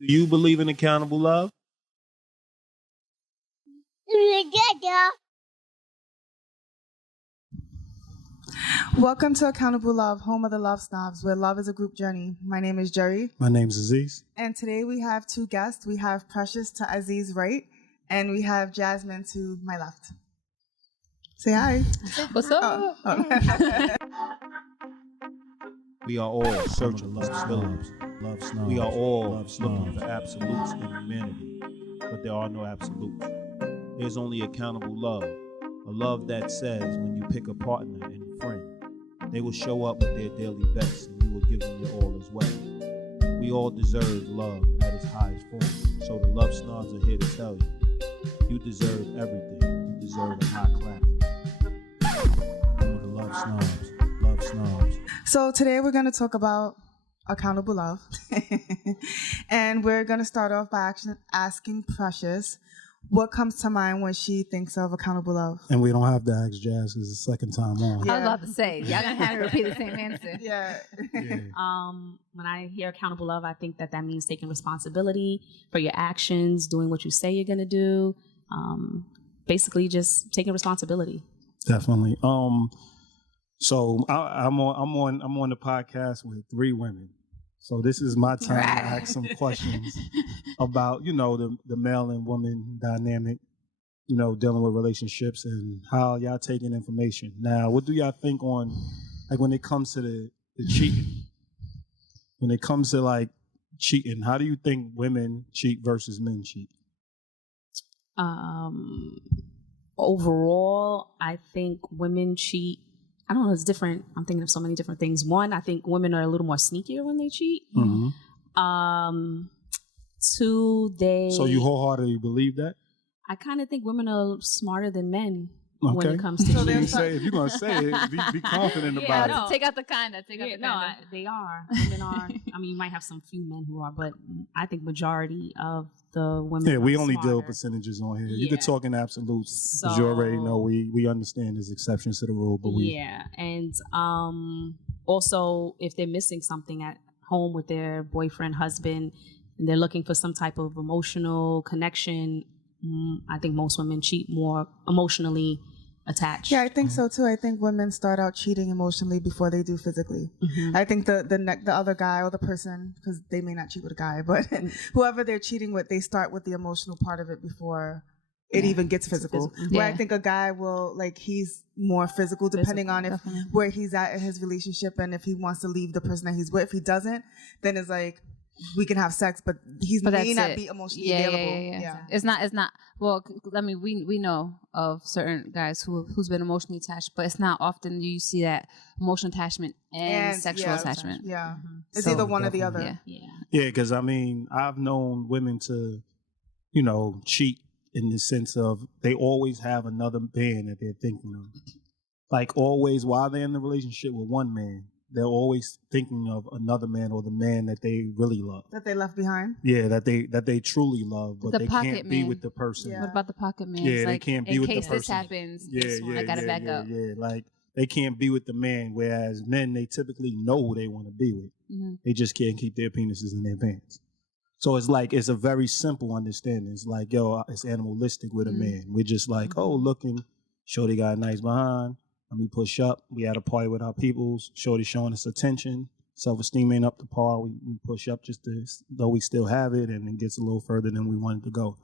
Do you believe in accountable love? Welcome to Accountable Love, home of the Love Snobs, where love is a group journey. My name is Jerry. My name's Aziz. And today we have two guests. We have Precious to Aziz's right, and we have Jasmine to my left. Say hi. What's up? We are all searching love snobs. We are all looking for absolutes in humanity, but there are no absolutes. There's only accountable love, a love that says when you pick a partner and a friend, they will show up with their daily best and you will give them your all as well. We all deserve love at its highest form, so the love snobs are here to tell you, you deserve everything. You deserve a high clap. The love snobs, love snobs. So today we're going to talk about accountable love. And we're going to start off by asking Precious what comes to mind when she thinks of accountable love. And we don't have to ask Jazz because it's the second time on. Yeah. I was about to say, y'all gonna have to repeat the same answer. Yeah. When I hear accountable love, I think that means taking responsibility for your actions, doing what you say you're gonna do. Basically, just taking responsibility. Definitely. So I'm on the podcast with three women. So this is my time to ask some questions about, the male and woman dynamic, dealing with relationships and how y'all taking information. Now, what do y'all think on, like, when it comes to the cheating? When it comes to, like, cheating, how do you think women cheat versus men cheat? Overall, I think women cheat. I don't know, it's different. I'm thinking of so many different things. One, I think women are a little more sneakier when they cheat. Mm-hmm. Two, So you wholeheartedly believe that? I kind of think women are smarter than men when it comes to cheating. If you're going to say it, be confident about it. Take out the kind. They are. Women are. I mean, you might have some few men who are, but I think majority of the women are we only smarter. deal with percentages on here. You could talk in absolutes because you already know we understand there's exceptions to the rule, but and also if they're missing something at home with their boyfriend, husband, and they're looking for some type of emotional connection, I think most women cheat more emotionally attached. Yeah, I think so too. I think women start out cheating emotionally before they do physically. Mm-hmm. I think the other guy or the person, because they may not cheat with a guy, but whoever they're cheating with, they start with the emotional part of it before it even gets physical. Where I think a guy will, like, he's more physical depending on where he's at in his relationship and if he wants to leave the person that he's with. If he doesn't, then it's like, we can have sex, but may not be emotionally available. Yeah. It's not. Well, I mean, we know of certain guys who's been emotionally attached, but it's not often you see that emotional attachment and sexual attachment. Yeah, it's either one or the other. Yeah, because I mean, I've known women to, cheat in the sense of they always have another man that they're thinking of. Like, always, while they're in the relationship with one man, they're always thinking of another man or the man that they really love. That they left behind? Yeah, that they truly love, but they can't be with the person. Yeah. What about the pocket man? Yeah, they can't be with the person. In case this happens, I gotta back up. Yeah, like, they can't be with the man, whereas men, they typically know who they want to be with. Mm-hmm. They just can't keep their penises in their pants. So it's like, it's a very simple understanding. It's like, it's animalistic with a man. We're just like, looking, shorty got a nice behind. Let me push up. We had a party with our peoples. Shorty showing us attention. Self-esteem ain't up to par. We push up just though we still have it, and it gets a little further than we wanted to go.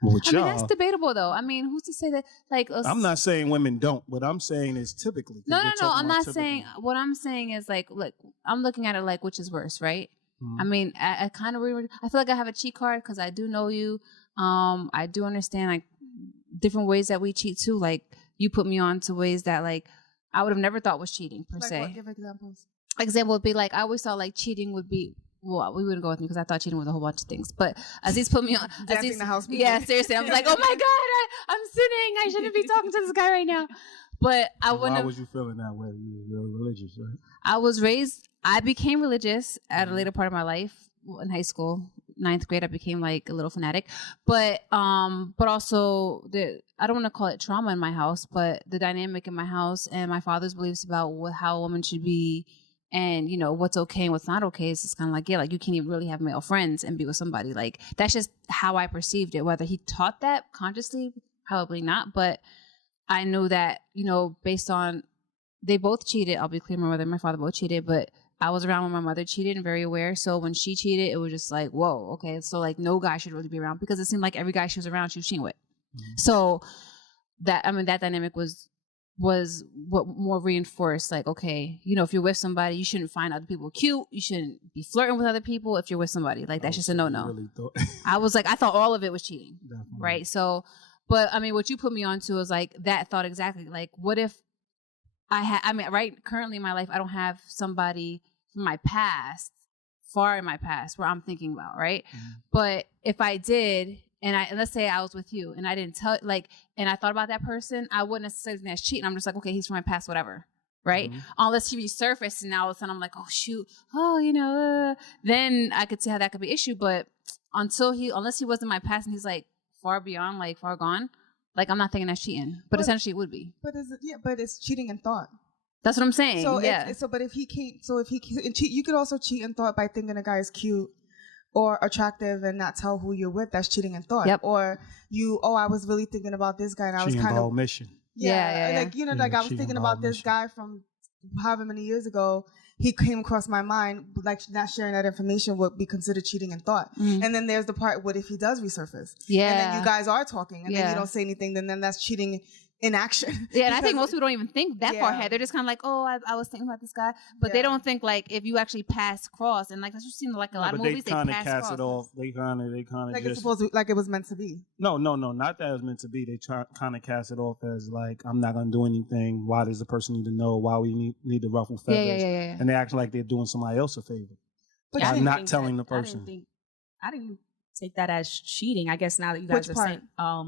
But with y'all, that's debatable, though. I mean, who's to say that? Like, I'm not saying women don't. What I'm saying is typically. No. I'm not saying. What I'm saying is, like, look, I'm looking at it like, which is worse, right? Mm-hmm. I mean, I kind of I feel like I have a cheat card because I do know you. I do understand, like, different ways that we cheat too. Like, you put me on to ways that, like, I would have never thought was cheating per se. What? Give examples. Example would be, like, I always thought, like, cheating would be, well, we wouldn't go with me because I thought cheating was a whole bunch of things. But Aziz put me on. Dancing the house music. Yeah, seriously. I was like, oh my God, I'm sinning. I shouldn't be talking to this guy right now. But I wouldn't. Why was you feeling that way? You were religious, right? I became religious at a later part of my life in high school. 9th grade, I became, like, a little fanatic, but also I don't want to call it trauma in my house, but the dynamic in my house and my father's beliefs about how a woman should be and you know what's okay and what's not okay. It's kind of like, yeah, like you can't even really have male friends and be with somebody. Like that's just how I perceived it. Whether he taught that consciously, probably not, but I knew that, you know, based on they both cheated. I'll be clear, my mother and my father both cheated, but I was around when my mother cheated and very aware. So when she cheated, it was just like, whoa, okay. So like no guy should really be around, because it seemed like every guy she was around, she was cheating with. So that, I mean, that dynamic was what more reinforced, like, okay, you know, if you're with somebody, you shouldn't find other people cute. You shouldn't be flirting with other people if you're with somebody. Like, that's just a no-no. Really I was like, I thought all of it was cheating. Definitely. Right? So, but I mean, what you put me onto is like that thought exactly. Like, what if right, currently in my life, I don't have somebody from my past, far in my past, where I'm thinking about, right? But if I did, and let's say I was with you and I didn't tell, like, and I thought about that person, I wouldn't necessarily think that's cheating. I'm just like, okay, he's from my past, whatever. Right? Unless he resurfaced and now all of a sudden I'm like, oh shoot, you know, then I could see how that could be an issue. But unless he wasn't my past and he's like far beyond, like far gone, like I'm not thinking that's cheating. But essentially it would be. But but it's cheating in thought. That's what I'm saying. So yeah. But if he can't, cheat, you could also cheat in thought by thinking a guy is cute or attractive and not tell who you're with. That's cheating in thought. Yep. Or I was really thinking about this guy and I was kind of omission. Yeah. Like, you know, like I was thinking about this guy from however many years ago. He came across my mind, like not sharing that information would be considered cheating in thought. And then there's the part, what if he does resurface? Yeah. And then you guys are talking and then you don't say anything, then that's cheating in action. Yeah, and I think most people don't even think that far ahead. They're just kind of like, oh, I was thinking about this guy. But they don't think, like, if you actually pass cross, and like, that's just seen like a lot of movies, they kind of cast it off. They kind of like just, it's supposed to, like it was meant to be. No, not that it was meant to be. They kind of cast it off as like, I'm not going to do anything. Why does the person need to know? Why we need to ruffle feathers? Yeah. And they act like they're doing somebody else a favor. But by not telling the person. I didn't take that as cheating. I guess now that you guys are saying,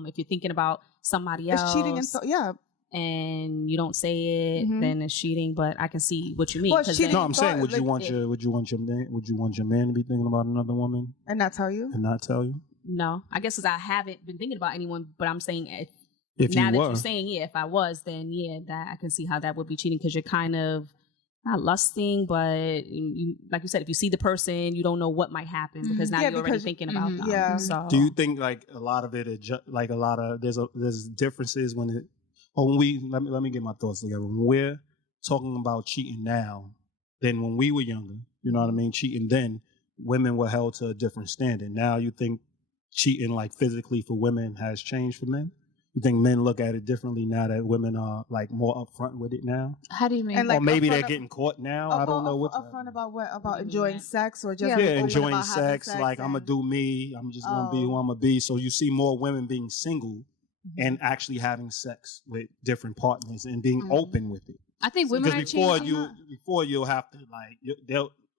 if you're thinking about somebody else. It's cheating in thought, and you don't say it, then it's cheating. But I can see what you mean. Well, no, I'm saying, would you want your man to be thinking about another woman and not tell you? No, I guess because I haven't been thinking about anyone. But I'm saying if now you that were. you're saying if I was, then that I can see how that would be cheating, because you're kind of not lusting, but you, like you said, if you see the person, you don't know what might happen because now you're already thinking about them. Yeah. So do you think like a lot of it is like a lot of there's differences when it. When let me get my thoughts together. When we're talking about cheating now, then when we were younger, you know what I mean, cheating then, women were held to a different standard. Now you think cheating like physically for women has changed for men? You think men look at it differently now that women are like more upfront with it now? How do you mean? Like, or maybe they're getting caught now. I don't know what's upfront about what? About enjoying sex or just enjoying sex. Like I'm gonna do me. I'm just gonna be who I'm gonna be. So you see more women being single and actually having sex with different partners and being open with it. I think women are changing. Before you'll have to like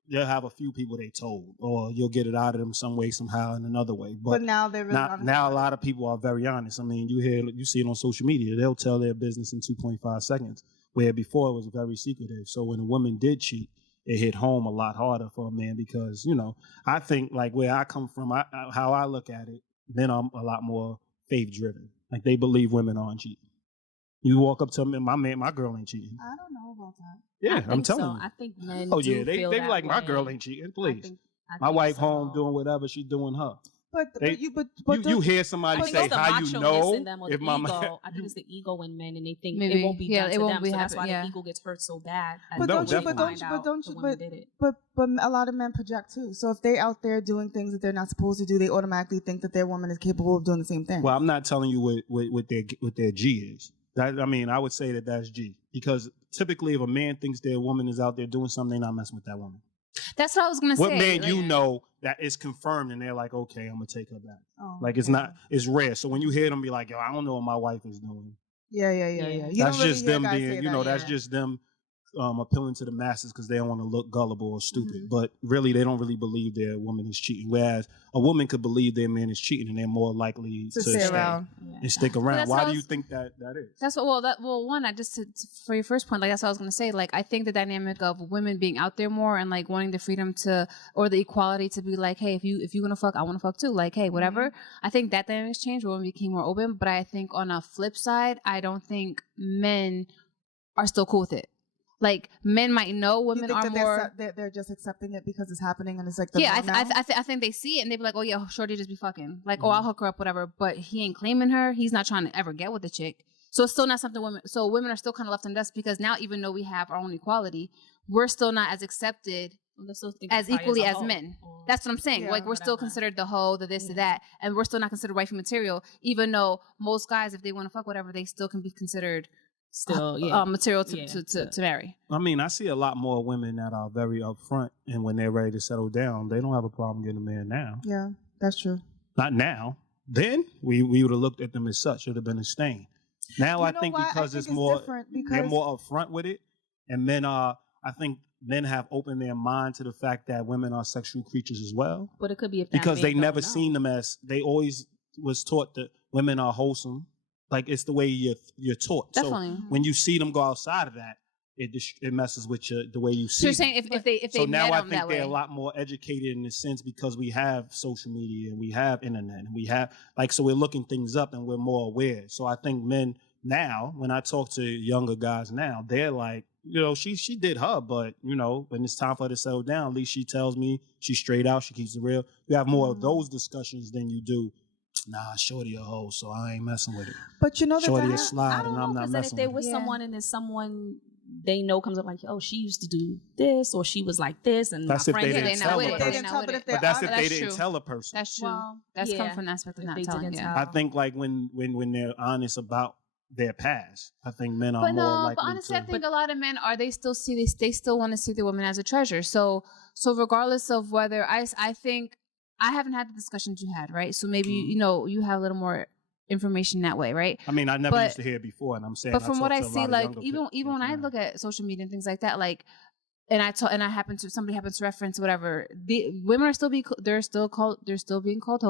they'll have a few people they told, or you'll get it out of them some way somehow in another way. But now they're really now a lot of people are very honest. I mean, you see it on social media. They'll tell their business in 2.5 seconds, where before it was very secretive. So when a woman did cheat, it hit home a lot harder for a man because, you know, I think like where I come from, how I look at it, men are a lot more faith driven. Like they believe women aren't cheating. You walk up to me, my girl ain't cheating. I don't know about that. Yeah, I'm telling you. I think men. Oh yeah, they feel be that like, way. my girl ain't cheating. Please, I my think wife so. home doing whatever she's doing her. But you hear somebody say how you know if my ego. I think it's the ego in men, and they think Maybe, it won't be done to them. So that's why the ego gets hurt so bad. But a lot of men project too. So if they out there doing things that they're not supposed to do, they automatically think that their woman is capable of doing the same thing. Well, I'm not telling you what their G is. I would say that's G, because typically if a man thinks their woman is out there doing something, they're not messing with that woman. That's what I was gonna say. What man you know that is confirmed and they're like, okay, I'm gonna take her back. Like it's rare. So when you hear them be like, yo, I don't know what my wife is doing. Yeah. That's just them being, that's just them appealing to the masses because they don't want to look gullible or stupid. But really, they don't really believe their woman is cheating. Whereas a woman could believe their man is cheating and they're more likely to stay around and stick around. Why do you think that is? That's what. One, I just for your first point, like that's what I was gonna say. Like I think the dynamic of women being out there more and like wanting the freedom to or the equality to be like, hey, if you wanna fuck, I wanna fuck too. Like, hey, whatever. I think that dynamic's changed. Women became more open. But I think on a flip side, I don't think men are still cool with it. Like men might know women you think are that more. they're just accepting it because it's happening and it's like the Yeah, norm now? I think they see it and they be like, oh yeah, shorty just be fucking. Like, oh, I'll hook her up, whatever. But he ain't claiming her. He's not trying to ever get with the chick. So it's still not something women. So women are still kind of left in dust because now, even though we have our own equality, we're still not as accepted as equally as men. That's what I'm saying. Yeah, like we're still considered the hoe, the this, the that, and we're still not considered wifey material. Even though most guys, if they want to fuck whatever, they still can be considered material to marry. I mean, I see a lot more women that are very upfront, and when they're ready to settle down, they don't have a problem getting a man now. Yeah, that's true. Not now. Then we would have looked at them as such. It would have been a stain. Now I think because it's more, they're more upfront with it, and men are. I think men have opened their mind to the fact that women are sexual creatures as well. But it could be because they never seen them as. They always was taught that women are wholesome. Like it's the way you're taught. Definitely. So when you see them go outside of that, it messes with the way you see. So you're saying if they so now met I them think that they're way. a lot more educated in a sense because we have social media and we have internet and we have so we're looking things up and we're more aware. So I think men now, when I talk to younger guys now, they're like, she did her, but when it's time for her to settle down, at least she tells me she's straight out, she keeps it real. You have more of those discussions than you do. Nah, shorty a hoe, so I ain't messing with it. But shorty a slide, I don't and know, I'm not messing if they're with with it. someone and there's someone they know comes up like, oh, she used to do this or she was like this, and that's my if friends they didn't tell a person. But that's if they didn't tell a person. That's true. Well, that's yeah, come from the aspect of if not they telling. didn't Yeah. tell. I think like when they're honest about their past, I think men are But more no, likely but honestly, to. I think a lot of men they still want to see the woman as a treasure. So regardless of whether I think I haven't had the discussions you had, right? So maybe you have a little more information that way, right? I mean, I never used to hear it before, and I'm saying. But from what I to a see, lot of like younger even when I look at social media and things like that, like, and somebody happens to reference whatever, the women are still being called hoes, they're still being called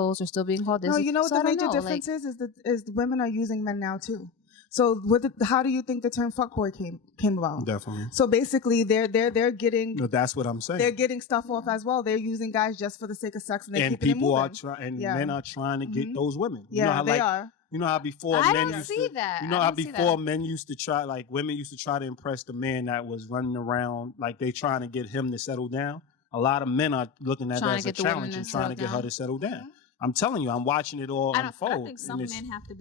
this. No, you know what So the major difference is the women are using men now too. So how do you think the term fuckboy came about? Definitely. So basically, they're getting. No, that's what I'm saying. They're getting stuff off as well. They're using guys just for the sake of sex, and they're keeping people it are men are trying to get those women. Yeah, you know how, they are. You know how before I men don't used see to, that. You know I how don't see before that. men used to try, like women used to try to impress the man that was running around, like they trying to get him to settle down. A lot of men are looking at that as a challenge and trying to get her to settle down. I'm telling you, I'm watching it all unfold. I think some men have to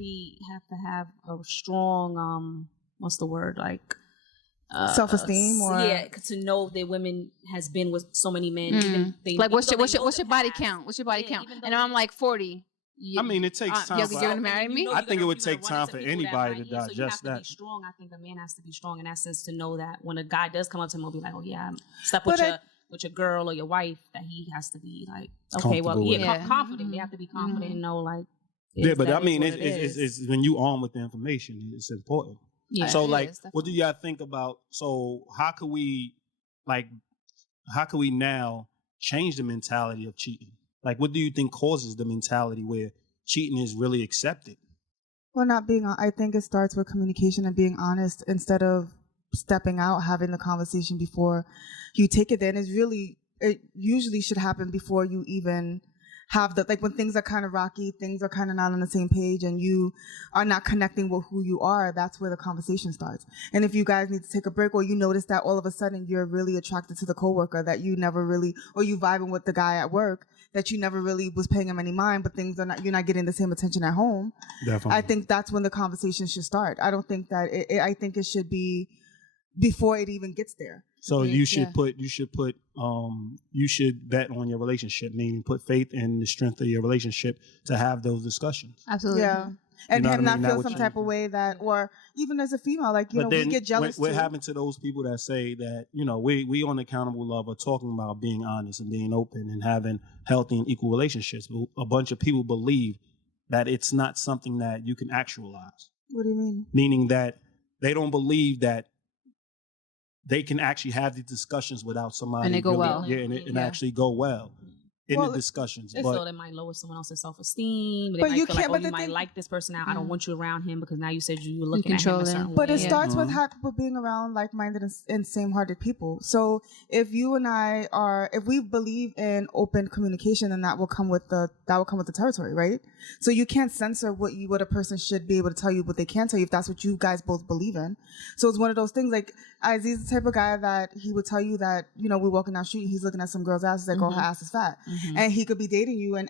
have a strong what's the word, like self-esteem, or to know that women has been with so many men. Even what's your body count? What's your body count? And I'm like 40. I mean, it takes time. You're gonna marry me? I think it would take time for anybody to digest so you have to that. be strong. I think a man has to be strong in that sense to know that when a guy does come up to him, he'll be like, "Oh yeah, I'm stuck with your girl or your wife." That he has to be like, "Okay, well, confident. They have to be confident and know like." Yeah, but I mean, it's when you armed with the information, it's important. Yeah. So like, what do y'all think about? So how could we now change the mentality of cheating? Like, what do you think causes the mentality where cheating is really accepted? Well, I think it starts with communication and being honest instead of stepping out, having the conversation before you take it there. And it usually should happen before you even have when things are kind of rocky, things are kind of not on the same page, and you are not connecting with who you are. That's where the conversation starts. And if you guys need to take a break, or you notice that all of a sudden you're really attracted to the coworker that you never really, or you vibing with the guy at work that you never really was paying him any mind, but you're not getting the same attention at home. Definitely. I think that's when the conversation should start. I don't think that I think it should be before it even gets there. So you should bet on your relationship, meaning put faith in the strength of your relationship to have those discussions. Absolutely. Yeah. And him not feel some type of mean. way that, or even as a female, we get jealous What too. happened to those people that say that, we on Accountable Love are talking about being honest and being open and having healthy and equal relationships. A bunch of people believe that it's not something that you can actualize. What do you mean? Meaning that they don't believe that they can actually have these discussions without somebody. And they go well. Yeah, and actually go well. in the discussions. They But feel it might lower someone else's self-esteem. They But might you feel can't- like, but you the might thing- like this person now. I don't want you around him because now you said you were looking at him control a it. certain way. But it Yeah. starts with being around like-minded and same-hearted people. So if you and I if we believe in open communication, then that will come with the territory, right? So you can't censor what a person should be able to tell you, what they can tell you if that's what you guys both believe in. So it's one of those things. Like Aziz, the type of guy that he would tell you that, you know, we're walking down the street, he's looking at some girl's ass, he's like, oh, her ass is fat, and he could be dating you, and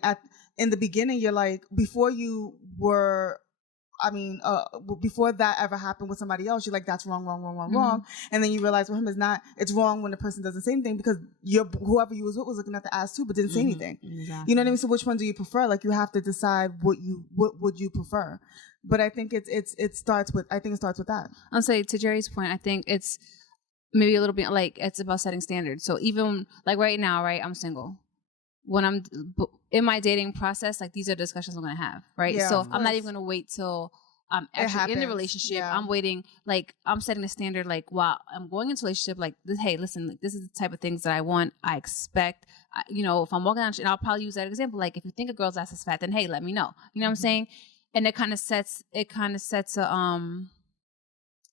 in the beginning, you're like, before you were. Before that ever happened with somebody else, you're like, that's wrong. And then you realize with him it's wrong when the person does the same thing because whoever you was with was looking at the ass too, but didn't say anything. Exactly. You know what I mean? So which one do you prefer? Like you have to decide what would you prefer. But I think it starts with that. I'll say to Jerry's point, I think it's maybe a little bit like it's about setting standards. So even like right now, right, I'm single. When I'm in my dating process, like these are discussions I'm going to have, right? Yeah, so I'm not even going to wait till I'm actually in the happens. relationship. Yeah. I'm waiting, like I'm setting a standard, like while I'm going into a relationship, like, hey, listen, like, this is the type of things that I want, I expect. You know, if I'm walking down, and I'll probably use that example. Like if you think a girl's ass is fat, then hey, let me know. You know what I'm saying? And it kind of sets a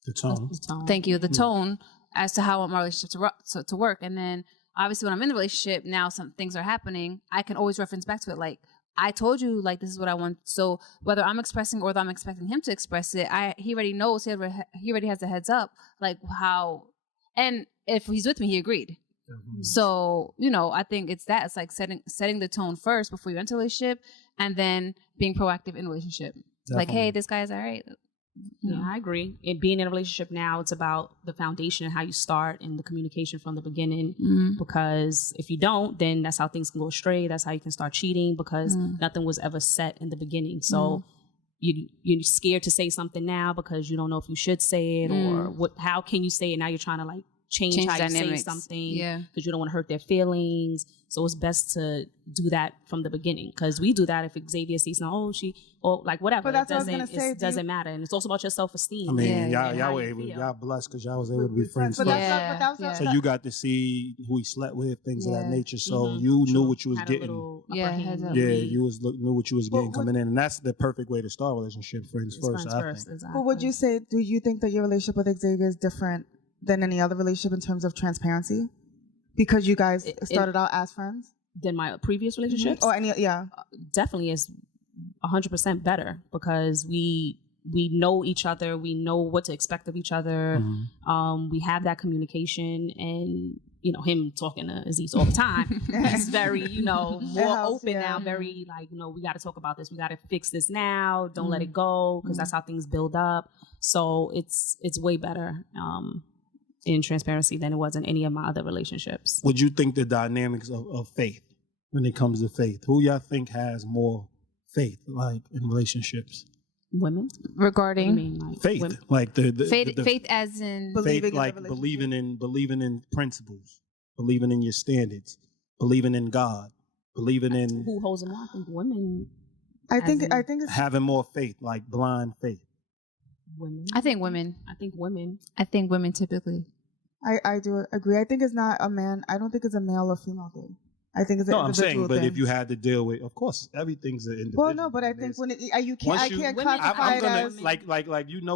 the tone. Thank you, the tone as to how I want my relationship to work. And then obviously when I'm in the relationship, now some things are happening. I can always reference back to it. Like, I told you, like, this is what I want. So whether I'm expressing or whether I'm expecting him to express it, he already knows, he already has the heads up, like how, and if he's with me, he agreed. So, you know, I think it's like setting the tone first before you enter a relationship and then being proactive in a relationship. Definitely. Like, hey, this guy is all right. Yeah, I agree. And being in a relationship now, it's about the foundation and how you start and the communication from the beginning. Because if you don't, then that's how things can go astray. That's how you can start cheating because nothing was ever set in the beginning. So you're scared to say something now because you don't know if you should say it or how can you say it. Now you're trying to like change how dynamics. you say something because you don't want to hurt their feelings. So it's best to do that from the beginning because we do that if Xavier sees or like whatever. But that's it what I was gonna say. It doesn't matter, and it's also about your self-esteem. I mean, Yeah, y'all were able, y'all blessed because y'all was able to be friends. But first. that's So you got to see who he slept with, things of that nature. So Mhm. you knew what you was Had a getting. little upper Yeah, hand. heads up. Yeah, you knew what you was getting coming in, and that's the perfect way to start a relationship. Friends It's first, friends I first, think. exactly. But would you say, do you think that your relationship with Xavier is different than any other relationship in terms of transparency? Because you guys started out as friends? Than my previous relationships? Or any, Definitely is 100% better because we know each other. We know what to expect of each other. We have that communication, and you know him talking to Aziz all the time. He's very, more helps, open now. Very like, we got to talk about this. We got to fix this now. Don't let it go because that's how things build up. So it's way better in transparency than it was in any of my other relationships. Would you think the dynamics of faith when it comes to faith? Who y'all think has more faith, like in relationships? Women? Regarding What do you mean, like Faith, women? like the faith as in faith, like believing in principles, believing in your standards, believing in God, believing in Who holds them more? I think women. I think it's, having more faith, like blind faith. Women. I think women. I think women. I think women typically. I do agree. I think it's not a man. I don't think it's a male or female thing. I think it's an No, I'm saying, individual but thing. if you had to deal with, of course, everything's an individual. Well, no, but I think when you can't, I can't women- classify I'm it gonna as like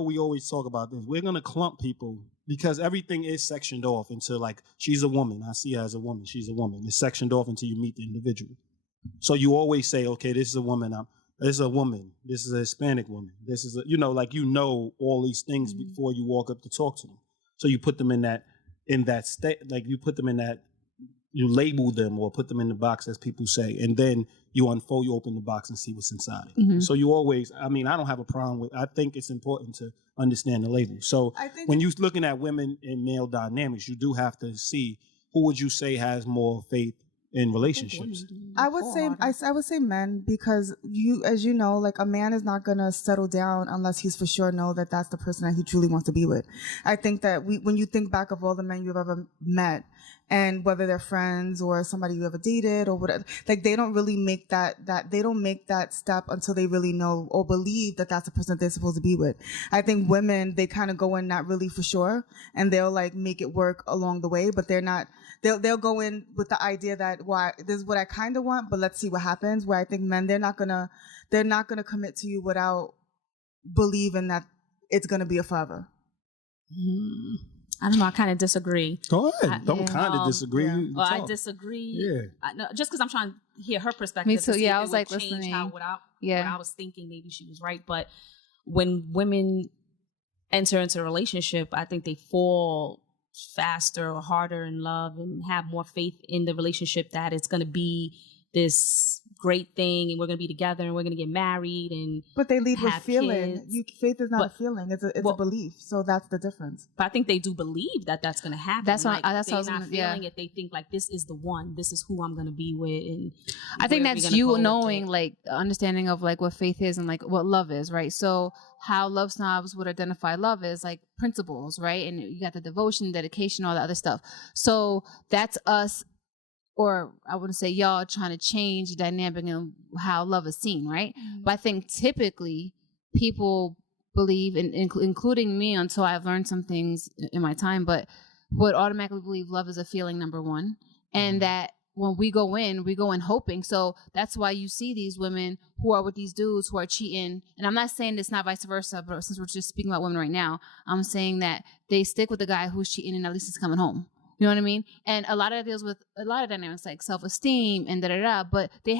we always talk about this. We're gonna clump people because everything is sectioned off into like she's a woman. I see her as a woman. She's a woman. It's sectioned off until you meet the individual. So you always say, okay, this is a woman. This is a woman. This is a Hispanic woman. This is all these things before you walk up to talk to them. So you put them in that state, like you put them in that. You label them or put them in the box, as people say, and then you open the box and see what's inside it. So you always, I don't have a problem with, I think it's important to understand the label. So when you're looking at women and male dynamics, you do have to see who would you say has more faith in relationships. I would say men, because as you know, like a man is not gonna settle down unless he's for sure know that that's the person that he truly wants to be with. I think that when you think back of all the men you've ever met, and whether they're friends or somebody you ever dated or whatever, like they don't really make they don't make that step until they really know or believe that that's the person they're supposed to be with. I think women, they kind of go in not really for sure, and they'll like make it work along the way, but they're not, they'll go in with the idea that, well, this is what I kind of want, but let's see what happens. Where I think men, they're not gonna commit to you without believing that it's gonna be a forever. I don't know. I kind of disagree. Go ahead. Don't kind of disagree. Yeah. Well, I disagree. Yeah. No, just because I'm trying to hear her perspective. Me too. To see Yeah, if I was it like would change listening. what I was thinking. Maybe she was right. But when women enter into a relationship, I think they fall faster or harder in love and have more faith in the relationship that it's going to be this great thing and we're going to be together and we're going to get married. And but they lead with have feeling. kids. Faith is not a feeling, it's a belief. So that's the difference. But I think they do believe that that's going to happen. That's what like, that's they're what I was not gonna, feeling it. They think like this is the one. This is who I'm going to be with. And I think where that's we're gonna you go knowing with it. like the understanding of like what faith is and like what love is, right? So how love snobs would identify love is like principles, right? And you got the devotion, dedication, all the other stuff. So that's us, or I wouldn't say y'all, trying to change the dynamic of how love is seen, right? But I think typically people believe, including me until I've learned some things in my time, but would automatically believe love is a feeling, number one. And that when we go in hoping. So that's why you see these women who are with these dudes who are cheating. And I'm not saying it's not vice versa, but since we're just speaking about women right now, I'm saying that they stick with the guy who's cheating and at least he's coming home. You know what I mean? And a lot of that deals with a lot of dynamics like self-esteem and but they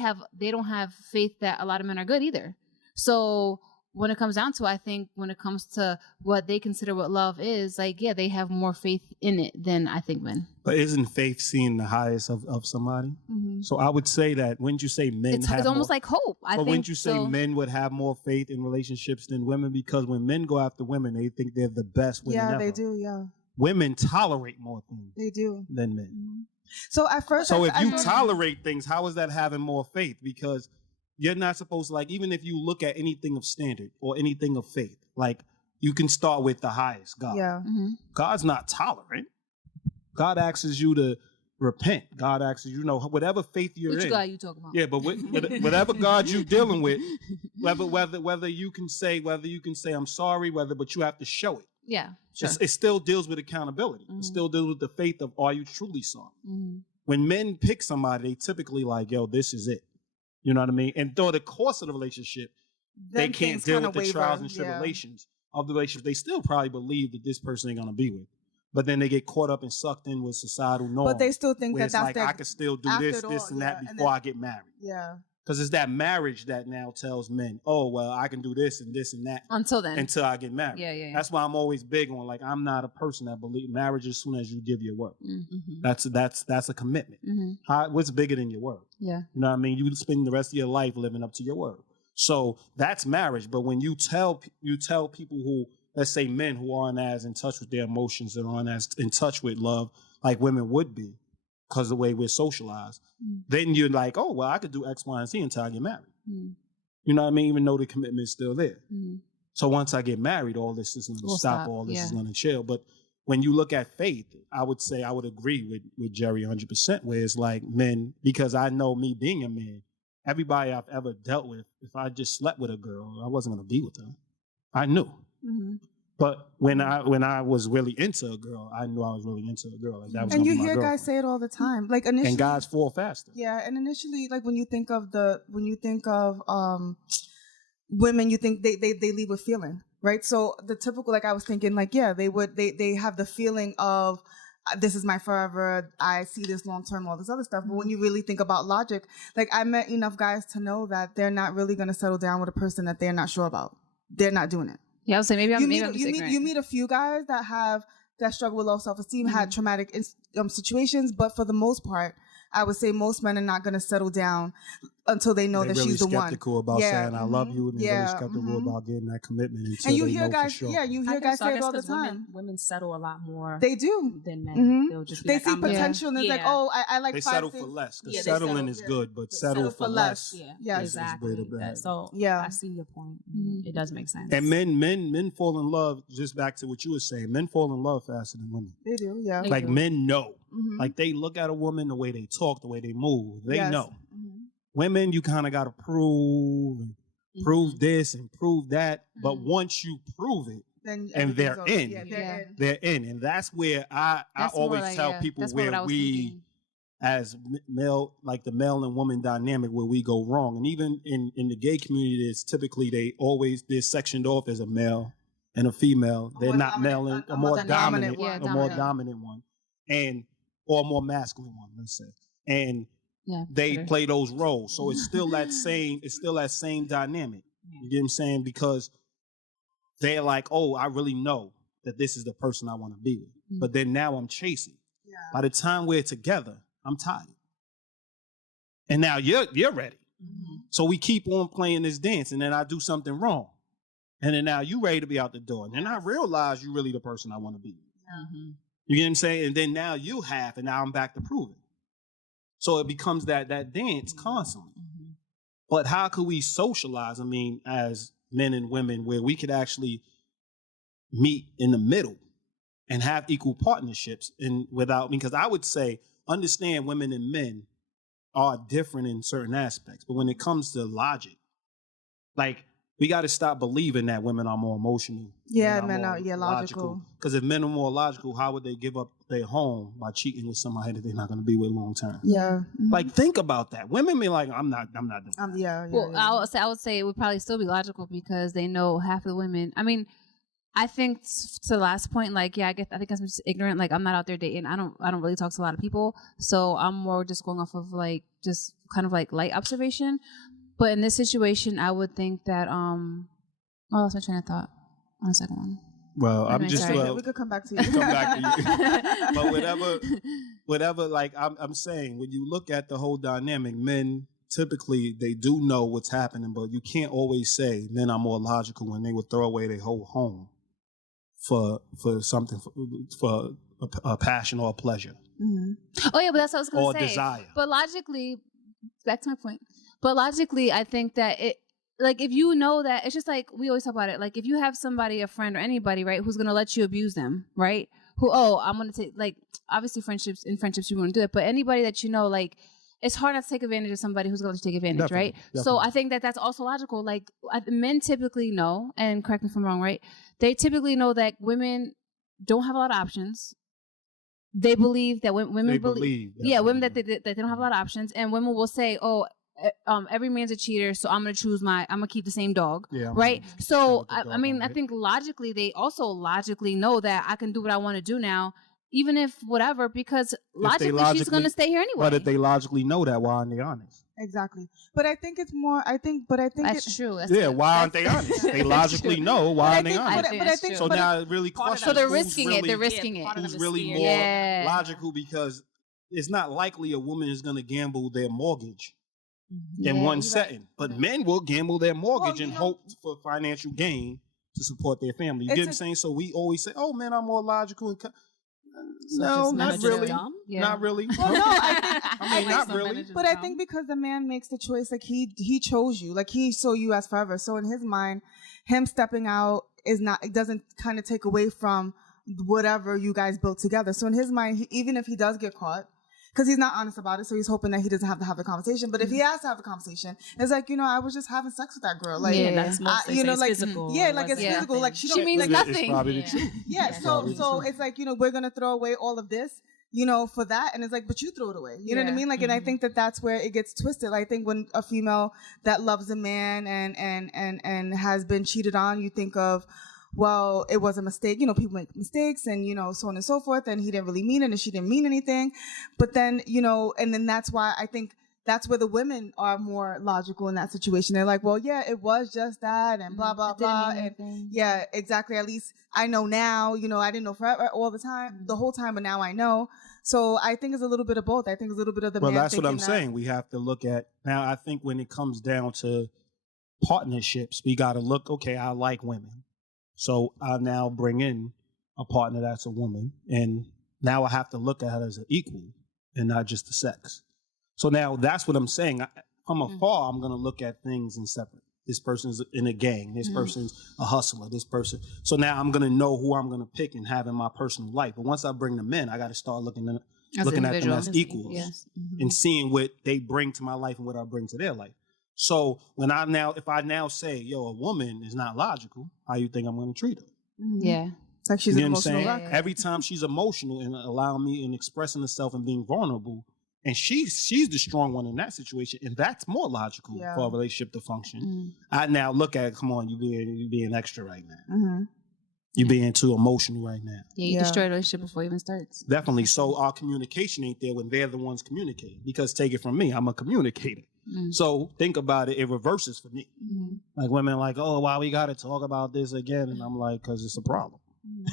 don't have faith that a lot of men are good either. So when it comes down to, I think when it comes to what they consider what love is, like, yeah, they have more faith in it than I think men. But isn't faith seeing the highest of somebody? Mm-hmm. So I would say that, wouldn't you say men it's almost like hope. I think wouldn't you say men would have more faith in relationships than women? Because when men go after women, they think they're the best women ever. Yeah, they do, yeah. Women tolerate more things. They do. Than men. Mm-hmm. So at first, if you tolerate things, how is that having more faith? Because you're not supposed to, like, even if you look at anything of standard or anything of faith, like, you can start with the highest, God. Yeah. Mm-hmm. God's not tolerant. God asks you to repent. God asks you, whatever faith you're in. Which God you talking about? Yeah, but whatever God you're dealing with, whether you can say I'm sorry, but you have to show it. Yeah, sure. It still deals with accountability. Mm-hmm. It still deals with the faith of, are you truly sorry? Mm-hmm. When men pick somebody, they typically like, yo, this is it. You know what I mean? And through the course of the relationship, they can't deal with the trials and tribulations of the relationship. They still probably believe that this person ain't going to be with. But then they get caught up and sucked in with societal norms. But they still think that that's like, I can still do this and that before I get married. Yeah. Because it's that marriage that now tells men, oh, well, I can do this and that. Until then. Until I get married. Yeah. That's why I'm always big on, like, I'm not a person that believes marriage as soon as you give your word. Mm-hmm. That's a commitment. Mm-hmm. What's bigger than your word? Yeah. You know what I mean? You spend the rest of your life living up to your word. So that's marriage. But when you tell people who, let's say men who aren't as in touch with their emotions and aren't as in touch with love like women would be, because of the way we're socialized, then you're like, oh, well, I could do X, Y, and Z until I get married. You know what I mean? Even though the commitment is still there. So once I get married, all this is going to stop. All this is going to chill. But when you look at faith, I would say I would agree with Jerry 100%, where it's like men, because I know me being a man, everybody I've ever dealt with, if I just slept with a girl, I wasn't going to be with her. I knew. Mm-hmm. But when I was really into a girl, I knew I was really into a girl. Like, that was and you hear guys say it all the time. Like initially, and guys fall faster. Yeah, and initially, like when you think of women, you think they lead with feeling, right? So the typical, like I was thinking, like, yeah, they have the feeling of, this is my forever, I see this long term, all this other stuff. But when you really think about logic, like I met enough guys to know that they're not really going to settle down with a person that they're not sure about. They're not doing it. Yeah, I would say maybe I'm just ignorant. You meet a few guys that struggle with low self-esteem, had traumatic situations, but for the most part, I would say most men are not going to settle down until they know that she's the one. They're really skeptical about saying I love you, and they're really skeptical about getting that commitment until and you they hear know guys, for sure. Yeah, you hear guys say it all the time. Women settle a lot more. They do than men. They'll just be they see potential, and it's like, oh, I like. They settle for less. Yeah, settling is good, but settle for less. Yeah, exactly. So I see your point. It does make sense. And men fall in love. Just back to what you were saying, men fall in love faster than women. They do, yeah. Like men know. Like they look at a woman, the way they talk, the way they move. They know. Mm-hmm. Women, you kind of got to prove this and prove that. But once you prove it, then and they're in. Yeah, They're in. And that's where I always tell people where we, as male, like the male and woman dynamic, where we go wrong. And even in the gay community, it's typically they're sectioned off as a male and a female. They're not male and a more dominant one, and or a more masculine one, let's say. And they play those roles. So it's still that same dynamic. You get what I'm saying? Because they're like, oh, I really know that this is the person I want to be with. But then now I'm chasing. Yeah. By the time we're together, I'm tired. And now you're ready. So we keep on playing this dance, and then I do something wrong. And then now you ready to be out the door. And then I realize you're really the person I want to be with. You get what I'm saying? And then now you have, and now I'm back to prove it. So it becomes that dance constantly. But how could we socialize, I mean, as men and women, where we could actually meet in the middle and have equal partnerships because I would say, understand women and men are different in certain aspects. But when it comes to logic, like, we got to stop believing that women are more emotional. Yeah, men are logical. Because if men are more logical, how would they give up their home by cheating with somebody that they're not going to be with long term? Yeah. Like, think about that. Women be like, I'm not doing that. Well, I would say it would probably still be logical because they know half of the women. I mean, I think to the last point, like, I think I'm just ignorant. Like, I'm not out there dating. I don't really talk to a lot of people. So I'm more just going off of like, just kind of like light observation. But in this situation, I would think that, that's my train of thought on the second one. Well, I'm just, we could come back to you. But whatever, like I'm saying, when you look at the whole dynamic, men typically, they do know what's happening, but you can't always say men are more logical when they would throw away their whole home for something, for a passion or a pleasure. Oh yeah, but that's what I was going to say. Or desire. But logically, back to my point. But logically, I think that like, if you know that, it's just like, we always talk about it. Like, if you have somebody, a friend or anybody, right, who's going to let you abuse them, right? I'm going to take, like, obviously friendships you want to do it. But anybody that you know, like, it's hard not to take advantage of somebody who's going to take advantage, right? Definitely. So I think that that's also logical. Like, men typically know, and correct me if I'm wrong, right? They typically know that women don't have a lot of options. They believe that women believe women that they don't have a lot of options, and women will say, oh, every man's a cheater, so I'm gonna keep the same dog, right? So I mean, I think logically, they also logically know that I can do what I want to do now, even if whatever, because logically she's gonna stay here anyway. But if they logically know that, why aren't they honest? Exactly. But I think it's more. I think that's true. Why aren't they honest? They logically know. Why aren't they honest? But I think so now it really questions. So they're risking it. They're risking it. Who's really more logical? Because it's not likely a woman is going to gamble their mortgage in one setting. But men will gamble their mortgage and hope for financial gain to support their family. You get what I'm saying? So we always say, "Oh, men are more logical." No, not really. Not really. Well, no, I mean, not really. But I think because the man makes the choice, like he chose you, like he saw you as forever. So in his mind, him stepping out it doesn't kind of take away from whatever you guys built together. So in his mind, even if he does get caught, because he's not honest about it, so he's hoping that he doesn't have to have the conversation. But if he has to have a conversation, it's like, I was just having sex with that girl. Like, that's mostly like physical. Yeah, like it's physical. Like she means nothing. So it's like, we're gonna throw away all of this, for that, and it's like, but you throw it away. You know what I mean? Like, and I think that's where it gets twisted. I think when a female that loves a man and has been cheated on, you think of, well, it was a mistake. People make mistakes and, so on and so forth. And he didn't really mean it and she didn't mean anything. But then, and then that's why I think that's where the women are more logical in that situation. They're like, well, yeah, it was just that and blah, blah, blah. And yeah, exactly. At least I know now, I didn't know forever all the time, the whole time, but now I know. So I think it's a little bit of both. I think it's a little bit of the man. Well, that's what I'm saying. We have to look at, now I think when it comes down to partnerships, we got to look, okay, I like women. So I now bring in a partner that's a woman, and now I have to look at her as an equal and not just the sex. So now that's what I'm saying. From afar, I'm going to look at things in separate. This person's in a gang. This person's a hustler. This person. So now I'm going to know who I'm going to pick and have in my personal life. But once I bring them in, I got to start looking looking at them as equals, yes. and seeing what they bring to my life and what I bring to their life. So when if I now say, yo, a woman is not logical, how you think I'm going to treat her? Yeah. It's like she's You an know what I'm emotional saying? wreck. Every time she's emotional and allowing me and expressing herself and being vulnerable, and she's the strong one in that situation, and that's more logical for a relationship to function. I now look at, come on, you being extra right now. You're being too emotional right now. Yeah, you destroy a relationship before it even starts. Definitely. So our communication ain't there when they're the ones communicating. Because take it from me, I'm a communicator. So think about it, it reverses for me. Like women like, oh, why we got to talk about this again? And I'm like, because it's a problem.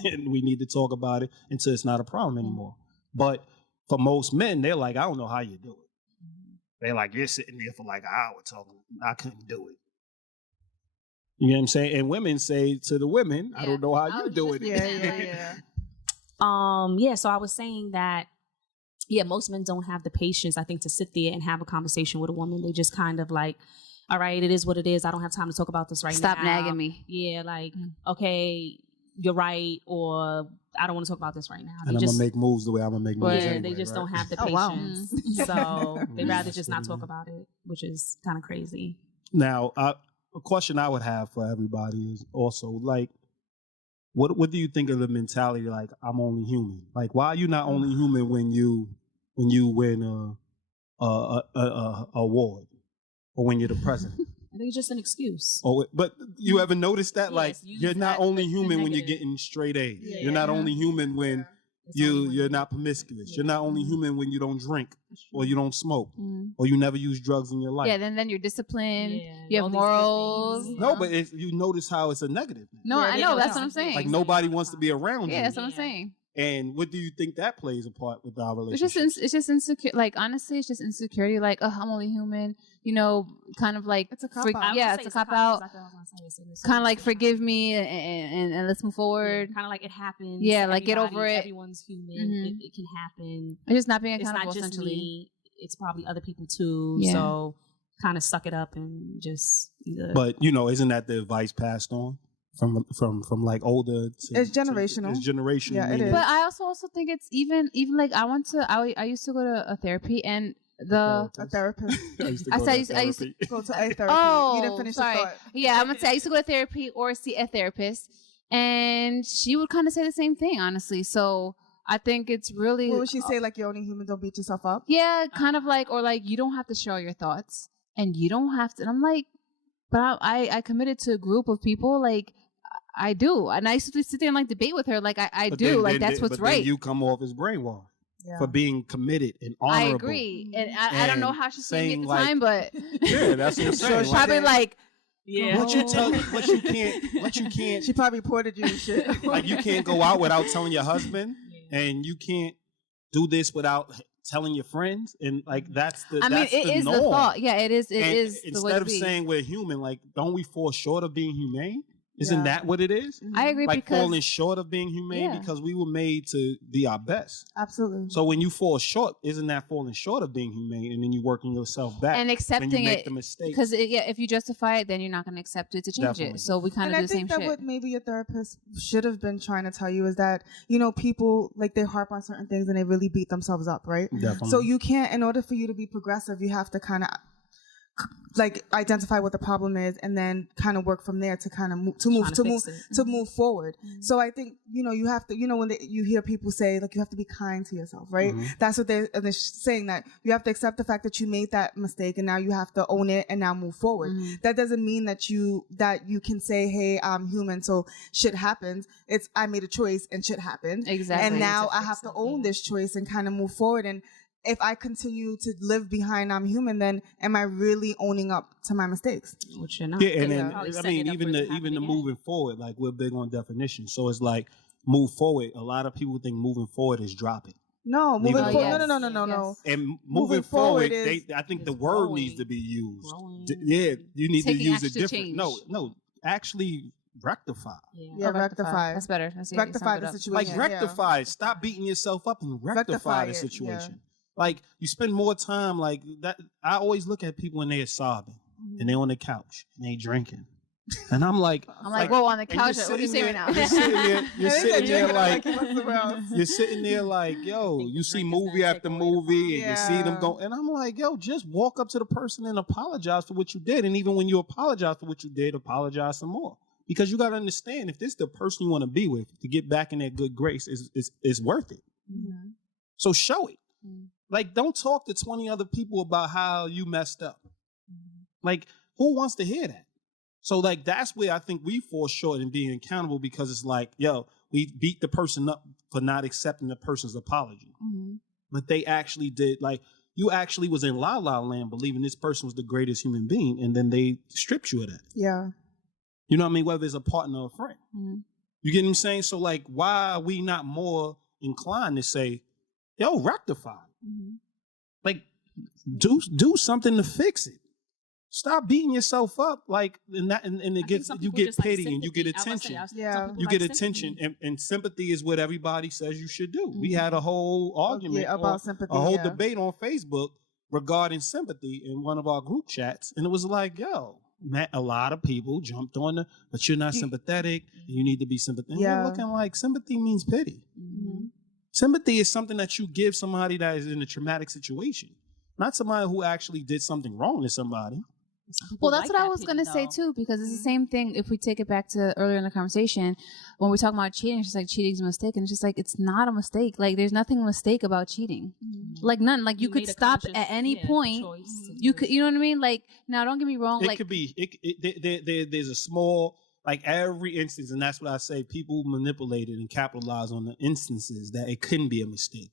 And we need to talk about it until it's not a problem anymore. But for most men, they're like, I don't know how you do it. They're like, you're sitting there for like an hour talking. I couldn't do it. You know what I'm saying? And women say to the women, I don't know how you do it. So I was saying that, most men don't have the patience, I think, to sit there and have a conversation with a woman. They just kind of like, all right, it is what it is. I don't have time to talk about this right now. Stop nagging me. Yeah, like, okay, you're right, or I don't want to talk about this right now. And I'm going to make moves the way I'm going to make moves anyway, they just don't have the patience. So they'd rather just not talk about it, which is kind of crazy. Now, a question I would have for everybody is also, like, what do you think of the mentality, like, I'm only human? Like, why are you not only human when you win a award or when you're the president? I think it's just an excuse. Oh, but you ever noticed that? Like, you're not only human when you're getting straight A's. You're not only human when you're not promiscuous. You're not only human when you don't drink or you don't smoke or you never use drugs in your life. Yeah, then you're disciplined. You have morals. No, but you notice how it's a negative. No, I know. That's what I'm saying. Like, nobody wants to be around you. Yeah, that's what I'm saying. And what do you think that plays a part with our relationship? It's just insecure. Like, honestly, it's just insecurity. Like, oh, I'm only human. You know, kind of like it's a cop out. Yeah, it's a cop out. Kind of like forgive me and let's move forward. Kind of like it happens. Yeah, like get over it. Everyone's human. It can happen. It's just not being It's accountable. not just essentially, me. It's probably other people too. Yeah. So kind of suck it up and just either. But isn't that the advice passed on? From like older to, it's generational. It's generational. Yeah, it is. But I also think it's even like I used to go to a therapy and a therapist. I used to go to a therapy. Oh, you didn't finish sorry. the thought. Yeah, I'm gonna say I used to go to therapy or see a therapist, and she would kind of say the same thing, honestly. So I think it's really. What would she say? Like, you're only human. Don't beat yourself up. Yeah, kind of like, or like you don't have to share your thoughts, and you don't have to. And I'm like, but I committed to a group of people, like. I do, and I used to sit there and like debate with her. Like I do, like that's what's right. Then you come off as brainwashed for being committed and honorable. I agree, and I don't know how she's saying at the time, but yeah, that's what I'm saying. So probably like, what you can't. She probably reported you and shit. Like you can't go out without telling your husband, and you can't do this without telling your friends, and like that's the. It is the thought. Yeah, it is. It is. Instead of saying we're human, like don't we fall short of being humane? Isn't that what it is? I agree. Like because falling short of being humane because we were made to be our best. Absolutely. So when you fall short, isn't that falling short of being humane, and then you working yourself back and accepting when you make it? The mistake. Because if you justify it, then you're not going to accept it to change it. So we kind of do the same shit. I think that what maybe your therapist should have been trying to tell you is that people like they harp on certain things and they really beat themselves up, right? Definitely. So you can't. In order for you to be progressive, you have to kind of. Like identify what the problem is and then kind of work from there to kind of move forward. So I think you have to when you hear people say like you have to be kind to yourself, right? That's what they're saying, that you have to accept the fact that you made that mistake and now you have to own it and now move forward. That doesn't mean that you can say, hey, I'm human, so shit happens. It's I made a choice and shit happened. Exactly. And now I have to own this choice and kind of move forward. And if I continue to live behind I'm human, then am I really owning up to my mistakes? Which you're not. Yeah, and then I mean, even the moving forward, like we're big on definition. So it's like move forward. A lot of people think moving forward is dropping. No, moving forward. No. And moving forward, is, I think the word needs to be used. Yeah, you need to use it different. Change. No, actually rectify. Yeah, rectify. That's better. Rectify the situation. Like rectify. Yeah. Stop beating yourself up and rectify the situation. Yeah. Like you spend more time like that. I always look at people when they're sobbing and they're on the couch and they drinking And I'm like, whoa, on the couch. What do you say right now? You're sitting there like, like you're sitting there like, yo, you see movie after movie, and you see them go, and I'm like, yo, just walk up to the person and apologize for what you did. And even when you apologize for what you did, apologize some more. Because you got to understand, if this is the person you want to be with, to get back in their good grace is worth it. Mm-hmm. So show it. Mm-hmm. Like, don't talk to 20 other people about how you messed up. Mm-hmm. Like, who wants to hear that? So, like, that's where I think we fall short in being accountable, because it's like, yo, we beat the person up for not accepting the person's apology. Mm-hmm. But they actually did, like, you actually was in La La Land believing this person was the greatest human being, and then they stripped you of that. Yeah. You know what I mean? Whether it's a partner or a friend. Mm-hmm. You get what I'm saying? So, like, why are we not more inclined to say, yo, rectify it? Mm-hmm. Like, do something to fix it. Stop beating yourself up, like, and it gets, you get pity and you get attention. You get attention, and sympathy is what everybody says you should do. Mm-hmm. We had a whole argument about sympathy, a whole debate on Facebook regarding sympathy in one of our group chats, and it was like, yo, man, a lot of people jumped on but you're not sympathetic. You need to be sympathetic. Yeah. You're looking like sympathy means pity. Mm-hmm. Sympathy is something that you give somebody that is in a traumatic situation, not somebody who actually did something wrong to somebody. Well, that's what I was going to say too, because it's the same thing. If we take it back to earlier in the conversation, when we're talking about cheating, it's just like cheating is a mistake. And it's just like, it's not a mistake. Like, there's nothing a mistake about cheating. Mm-hmm. Like, none. Like, you could stop at any point. You could, you know what I mean? Like, now don't get me wrong. It could be, there's a small, like, every instance, and that's what I say, people manipulate it and capitalize on the instances that it couldn't be a mistake.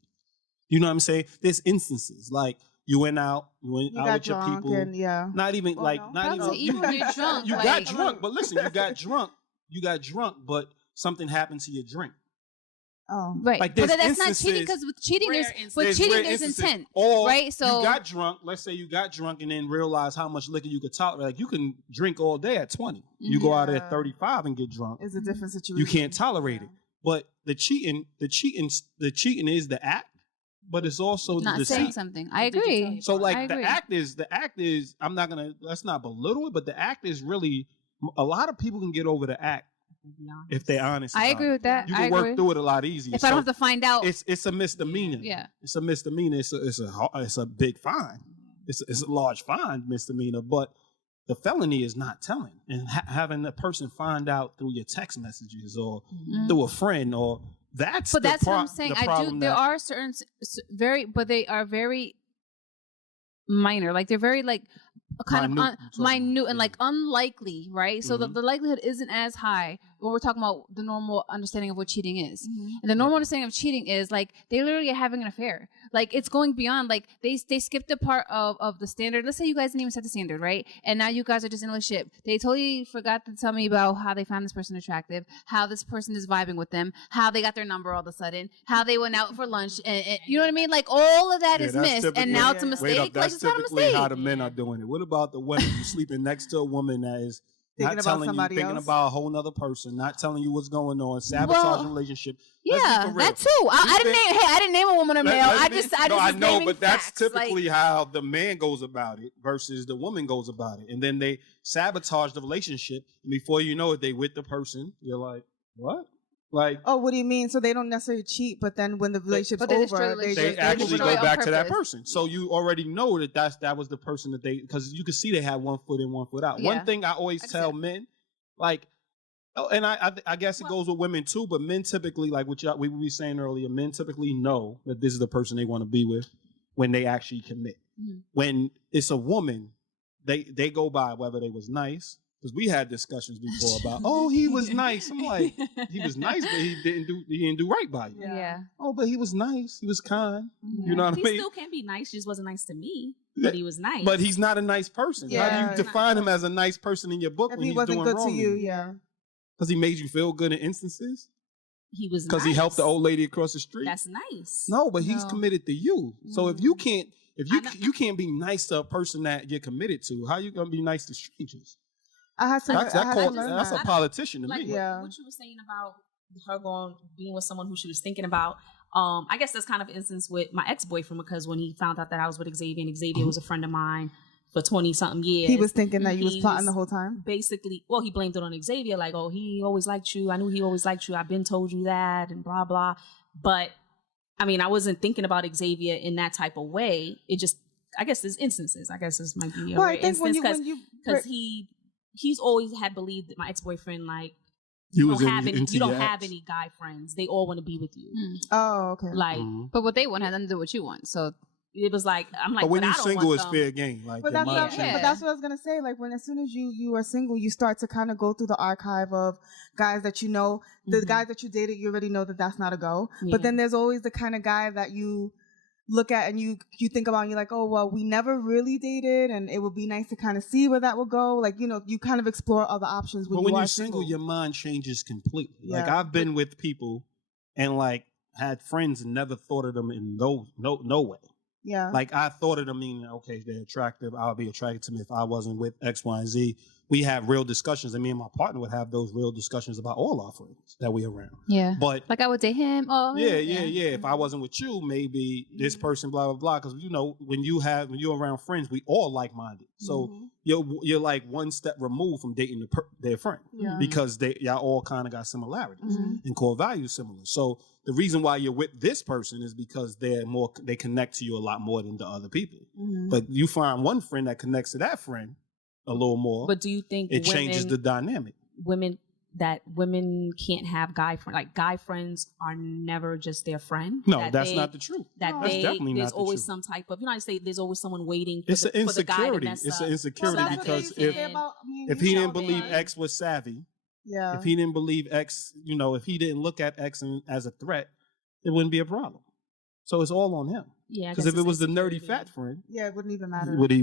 You know what I'm saying? There's instances, like, you went out with your people. And, not even well, like, no. not even. Even when you're drunk. You got drunk, but listen, you got drunk. You got drunk, but something happened to your drink. Oh, right. Like, but that's not cheating, because with cheating, there's intent. Or right? So you got drunk. Let's say you got drunk and then realize how much liquor you could tolerate. Like, you can drink all day at 20. You go out at 35 and get drunk. It's a different situation. You can't tolerate it. But the cheating is the act. But it's also not saying something. I agree. So, like, the act is, let's not belittle it, but the act is really, a lot of people can get over the act if they're honest. I agree with that. You can work through it a lot easier. If I don't have to find out. It's a misdemeanor. Yeah. It's a misdemeanor. It's a big fine. It's a large fine misdemeanor, but the felony is not telling. And having the person find out through your text messages or through a friend or, That's what I'm saying. There are certain but they are very minor. Like, they're very, like, kind of minute and, like, unlikely, right? So the likelihood isn't as high when we're talking about the normal understanding of what cheating is. Mm-hmm. And the normal understanding of cheating is, like, they literally are having an affair. Like, it's going beyond, like, they skipped a part of the standard. Let's say you guys didn't even set the standard, right? And now you guys are just in a relationship. They totally forgot to tell me about how they found this person attractive, how this person is vibing with them, how they got their number all of a sudden, how they went out for lunch, and you know what I mean? Like, all of that is missed, and now it's a mistake. That's it's not a typically mistake. how the men are doing it. What about the women who sleeping next to a woman that is not telling you, thinking about a whole nother person, not telling you what's going on, sabotaging relationship? Yeah, that too. I didn't name a woman or male. I know, but that's facts. typically how the man goes about it versus the woman goes about it. And then they sabotage the relationship. And before you know it, they with the person. You're like, what? Like, oh, what do you mean? So they don't necessarily cheat, but then when the relationship's over, they actually go back to that person. So you already know that was the person that because you can see they have one foot in, one foot out. Yeah. One thing I always tell men, like, and I guess it goes with women too, but men typically, like what we were saying earlier, men typically know that this is the person they want to be with when they actually commit. Mm-hmm. When it's a woman, they go by whether they was nice. Because we had discussions before about, oh, he was nice. I'm like, he was nice, but he didn't do right by you. Yeah. Oh, but he was nice. He was kind. Yeah. You know what I mean? He still can be nice. Just wasn't nice to me. But he was nice. But he's not a nice person. Yeah. How do you define him as a nice person in your book when he wasn't good to you? Yeah. Because he made you feel good in instances. He was because he helped the old lady across the street. That's nice. No, but he's committed to you. So if you can't be nice to a person that you're committed to, how you gonna be nice to strangers? That's a politician to me. Yeah. What you were saying about her being with someone who she was thinking about, I guess that's kind of an instance with my ex-boyfriend, because when he found out that I was with Xavier, and Xavier was a friend of mine, for 20-something years. He was thinking that you was plotting the whole time? Basically, well, he blamed it on Xavier, like, oh, he always liked you. I knew he always liked you. I've been told you that and blah, blah. But, I mean, I wasn't thinking about Xavier in that type of way. It just, I guess there's instances. I guess this might be a rare instance because he's always had believed that my ex-boyfriend, like, you don't have any guy friends. They all want to be with you. Oh, okay. Like, but what they want had nothing to do with what you want. So it was like, I'm like, but when you're single, it's fair game. Like, but that's what I was gonna say. Like, when as soon as you are single, you start to kind of go through the archive of guys that you know, the guys that you dated. You already know that that's not a go. Yeah. But then there's always the kind of guy that you look at and you think about and you're like, oh, well, we never really dated and it would be nice to kind of see where that will go. Like, you know, you kind of explore other options when you're single, your mind changes completely. Yeah. Like, I've been with people and like had friends and never thought of them in no way. Yeah. Like, I thought of them meaning, okay, they're attractive. I would be attracted to them if I wasn't with X, Y, and Z. We have real discussions, and me and my partner would have those real discussions about all our friends that we around. Yeah. But like, I would date him. Oh, yeah. If I wasn't with you, maybe this person, blah, blah, blah. Because, you know, when you're around friends, we all like-minded. So you're like one step removed from dating their friend because y'all all kind of got similarities and core values similar. So the reason why you're with this person is because they connect to you a lot more than the other people. But you find one friend that connects to that friend a little more. But do you think it changes the dynamic? Women can't have guy friends. Like, guy friends are never just their friend. No, that's not the truth. That's definitely there's always some type of, you know, I say there's always someone waiting for, it's an insecurity. It's an insecurity because if he didn't believe X was savvy, if he didn't believe X, you know, if he didn't look at X as a threat, it wouldn't be a problem. So it's all on him. Yeah, because if it was the nerdy fat friend, it wouldn't even matter. Would he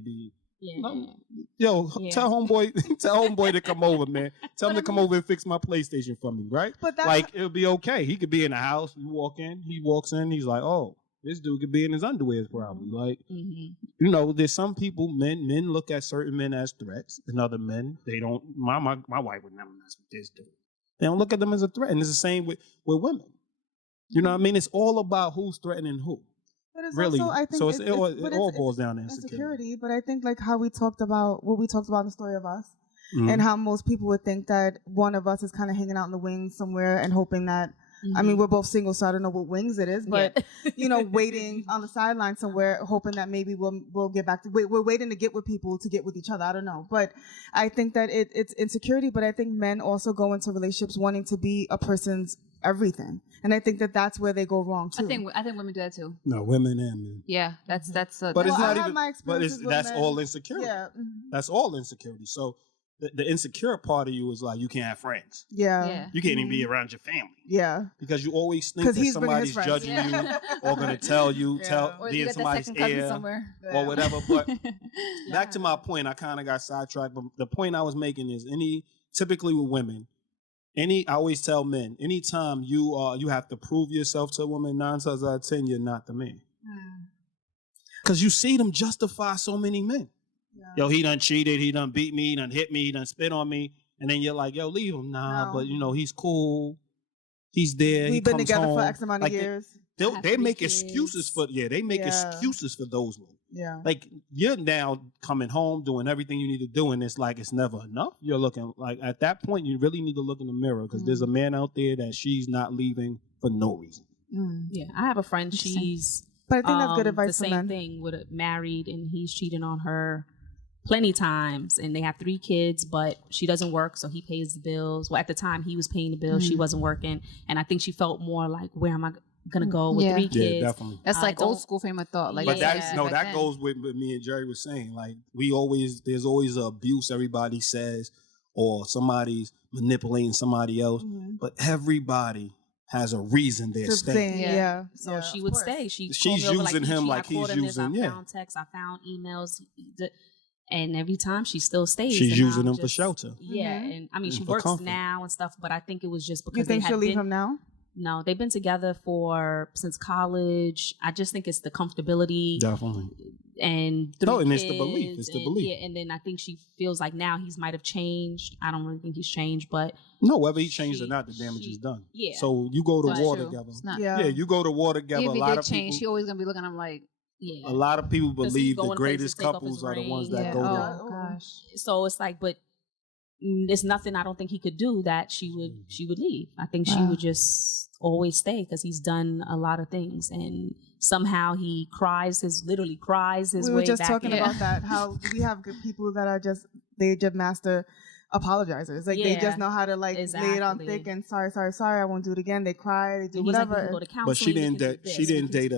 be? Yeah. No. Yo, tell homeboy to come over, man. Tell him to come over and fix my PlayStation for me, right? But like, it'll be okay. He could be in the house. You walk in, he walks in, he's like, oh, this dude could be in his underwear probably. Like, you know, there's some people, men look at certain men as threats, and other men, they don't. My wife would never mess with this dude. They don't look at them as a threat, and it's the same with women. You know what I mean? It's all about who's threatening who. But it's really, also, I think so it all boils down to insecurity. But I think like how we talked about what we talked about in the story of us, and how most people would think that one of us is kind of hanging out in the wings somewhere and hoping that. I mean, we're both single, so I don't know what wings it is, but you know, waiting on the sideline somewhere, hoping that maybe we'll get back to. We're waiting to get with people to get with each other. I don't know, but I think that it's insecurity. But I think men also go into relationships wanting to be a person's everything, and I think that that's where they go wrong too. I think women do that too. No, women and men. Yeah, that's. But it's not even. But that's all insecurity. Yeah, that's all insecurity. So. The insecure part of you is like, you can't have friends. Yeah. You can't even be around your family. Yeah. Because you always think that somebody's judging you or going to tell you, be in somebody's ear or whatever. But back to my point, I kind of got sidetracked. But the point I was making is typically with women, I always tell men, anytime you have to prove yourself to a woman, 9 times out of 10, you're not the man. Because you see them justify so many men. Yo, he done cheated, he done beat me, he done hit me, he done spit on me. And then you're like, yo, leave him. Nah, but you know, he's cool. He's there. We've been together for X amount of years. They make excuses for excuses for those men. Yeah. Like, you're now coming home, doing everything you need to do, and it's like it's never enough. You're looking like at that point you really need to look in the mirror because there's a man out there that she's not leaving for no reason. Yeah. I have a friend, but I think that's good advice. The same thing with married and he's cheating on her plenty times, and they have 3 kids, but she doesn't work, so he pays the bills. Well, at the time he was paying the bills, she wasn't working, and I think she felt more like, where am I gonna go with 3 kids? Yeah, definitely. That's like old school frame of thought. Like, but that goes with what me and Jerry was saying. Like, there's always abuse everybody says, or somebody's manipulating somebody else, but everybody has a reason they're staying. Yeah. So she would stay. She's using him like he's using. I found texts, I found emails. And every time she still stays. She's using them for shelter. Yeah, and I mean, she works now and stuff, but I think it was just because you think she'll leave him now? No, they've been together since college. I just think it's the comfortability. Definitely. And it's the belief. It's the belief. Yeah, and then I think she feels like now he might have changed. I don't really think he's changed, but no, whether he changed or not, the damage is done. Yeah. So you go to war together. You go to war together. If he did change, she always gonna be looking at him like, Yeah. A lot of people 'Cause believe he's the going greatest places, take off his couples are the ones ring. that go there. Oh gosh. So it's like, but there's nothing I don't think he could do that she would leave. I think she would just always stay because he's done a lot of things, and somehow he literally cries his way back. We were just talking in. about that, how we have good people that are just master apologizers. Like they just know how to lay it on thick and sorry, I won't do it again. They cry, they do whatever. Like, go to counseling, but she didn't date